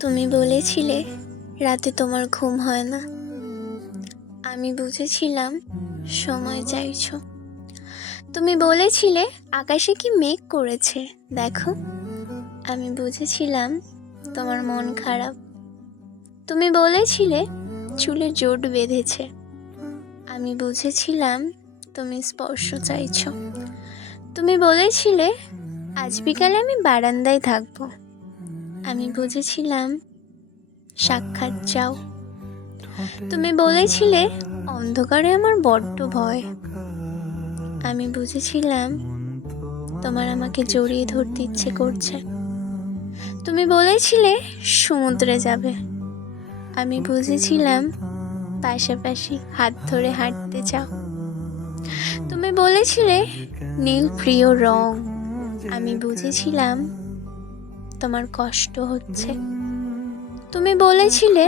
তুমি বলেছিলে রাতে তোমার ঘুম হয় না। আমি বুঝেছিলাম সময় চাইছো। তুমি বলেছিলে আকাশে কি মেঘ করেছে দেখো। আমি বুঝেছিলাম তোমার মন খারাপ। তুমি বলেছিলে চুলে জোট বেঁধেছে। আমি বুঝেছিলাম তুমি স্পর্শ চাইছো। তুমি বলেছিলে আজ বিকালে আমি বারান্দায় থাকবো। আমি বুঝেছিলাম সাক্ষাৎ চাও। তুমি বলেছিলে অন্ধকারে আমার বড্ড ভয়। আমি বুঝেছিলাম তোমার আমাকে জড়িয়ে ধরতে ইচ্ছে করছে। তুমি বলেছিলে সমুদ্রে যাবে। আমি বুঝেছিলাম পাশাপাশি হাত ধরে হাঁটতে চাও। তুমি বলেছিলে নীল প্রিয় রং। আমি বুঝেছিলাম তোমার কষ্ট হচ্ছে। তুমি বলেছিলে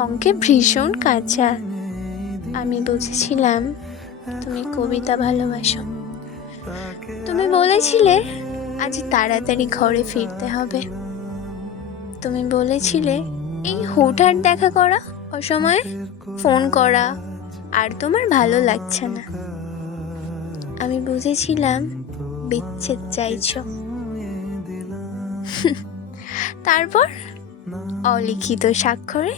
অঙ্কে ভীষণ কাঁচা। আমি বুঝেছিলাম তুমি কবিতা ভালোবাসো। তুমি বলেছিলে আজ তাড়াতাড়ি ঘরে ফিরতে হবে। তুমি বলেছিলে এই হুটহাট দেখা করা, অসময়ে ফোন করা আর তোমার ভালো লাগছে না। আমি বুঝেছিলাম বিচ্ছেদ চাইছো। তারপর অলিখিত স্বাক্ষরে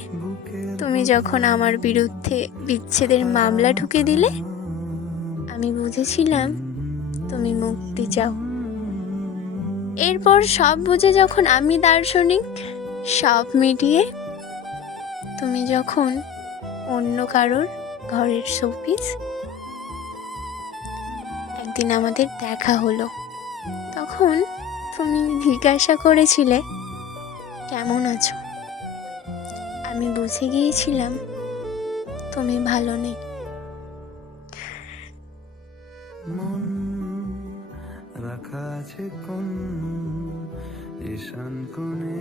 তুমি যখন আমার বিরুদ্ধে বিচ্ছেদের মামলা ঠুকে দিলে, আমি বুঝেছিলাম তুমি মুক্তি চাও। এরপর সব বুঝে যখন আমি দার্শনিক, সব মিটিয়ে তুমি যখন অন্য কারোর ঘরের শোপিস। একদিন আমাদের দেখা হলো, তখন তুমি জিজ্ঞাসা করেছিলে কেমন আছো। আমি বুঝে গিয়েছিলাম তুমি ভালো নেই। মন রাখা আছে কোন ঈশান কোণে